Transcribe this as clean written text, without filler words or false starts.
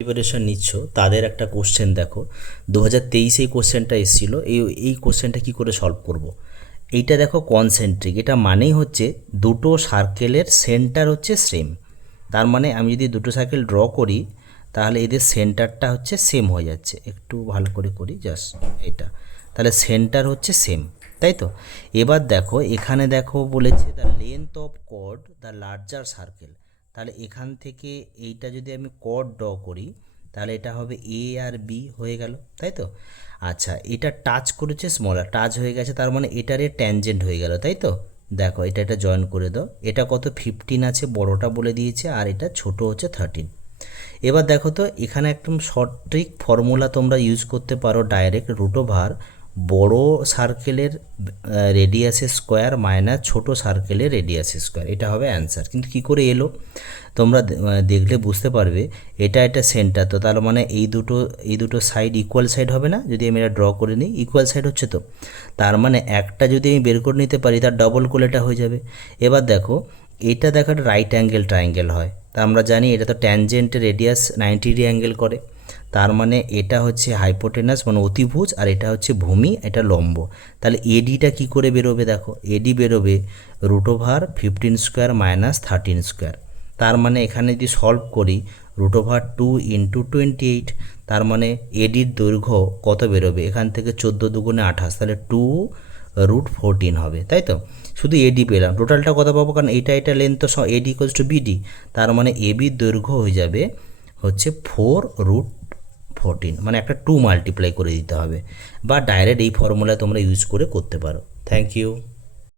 Preparation নিচ্ছ তাদের একটা কোশ্চেন দেখো, 2023 এই কোশ্চেনটা এসেছিলো। এই কোশ্চেনটা কী করে সলভ করব। এইটা দেখো কনসেন্ট্রিক, এটা মানেই হচ্ছে দুটো সার্কেলের সেন্টার হচ্ছে সেম। তার মানে আমি যদি দুটো সার্কেল ড্র করি তাহলে এদের সেন্টারটা হচ্ছে সেম হয়ে যাচ্ছে। একটু ভালো করে করি জাস্ট এটা, তাহলে সেন্টার হচ্ছে সেম, তাই তো। এবার দেখো এখানে দেখো বলেছে the length of chord the larger circle. তাহলে এখান থেকে এইটা যদি আমি কর্ড ড্র করি তাহলে এটা হবে এ আর বি হয়ে গেল, তাই তো। আচ্ছা, এটা টাচ করেছে স্মলার, টাচ হয়ে গেছে, তার মানে এটারে ট্যানজেন্ট হয়ে গেল, তাই তো। দেখো এটা জয়েন করে দাও, এটা কত 15 আছে, বড়টা বলে দিয়েছে, আর এটা ছোট হচ্ছে 13। এবার দেখো তো এখানে একদম সঠিক ফর্মুলা তোমরা ইউজ করতে পারো, ডাইরেক্ট রুট ওভার বড় সার্কেলের রেডিয়াসের স্কোয়ার মাইনাস ছোট সার্কেলের রেডিয়াসের স্কোয়ার, এটা হবে অ্যান্সার। কিন্তু কি করে এলো তোমরা দেখলে বুঝতে পারবে। এটা সেন্টার, তো তার মানে এই দুটো সাইড ইকুয়াল সাইড হবে না, যদি আমি এটা ড্র করে নিই ইকুয়াল সাইড হচ্ছে তো। তার মানে একটা যদি আমি বের করে নিতে পারি তার ডবল করলে এটা হয়ে যাবে। এবার দেখো এটা দেখো একটা রাইট অ্যাঙ্গেল ট্রায়াঙ্গেল হয়, তা আমরা জানি এটা তো ট্যানজেন্টের রেডিয়াস 90 ডিগ্রি অ্যাঙ্গেল করে। তার মানে এটা হচ্ছে হাইপোটেনাস মানে অতিভুজ, আর এটা হচ্ছে ভূমি, এটা লম্ব। তাহলে এডিটা কি করে বেরোবে, দেখো এডি বেরোবে root over 15 square minus 13 square. তার মানে এখানে যদি সলভ করি রুট ওভার 2 ইন্টু 28, তার মানে এডির দৈর্ঘ্য কত বেরোবে, এখান থেকে 14 দুগুণে 28, তাহলে 2√14 হবে, তাই তো। শুধু এডি পেলাম, টোটালটা কত পাবো, কারণ এটা লেন্থ তো এডি ইকুয়ালস টু বিডি, তার মানে এবির দৈর্ঘ্য হয়ে যাবে হচ্ছে 4√14, মানে একটা 2 মাল্টিপ্লাই করে দিতে হবে, বা ডাইরেক্ট এই ফর্মুলা তোমরা ইউজ করে করতে পারো। Thank you.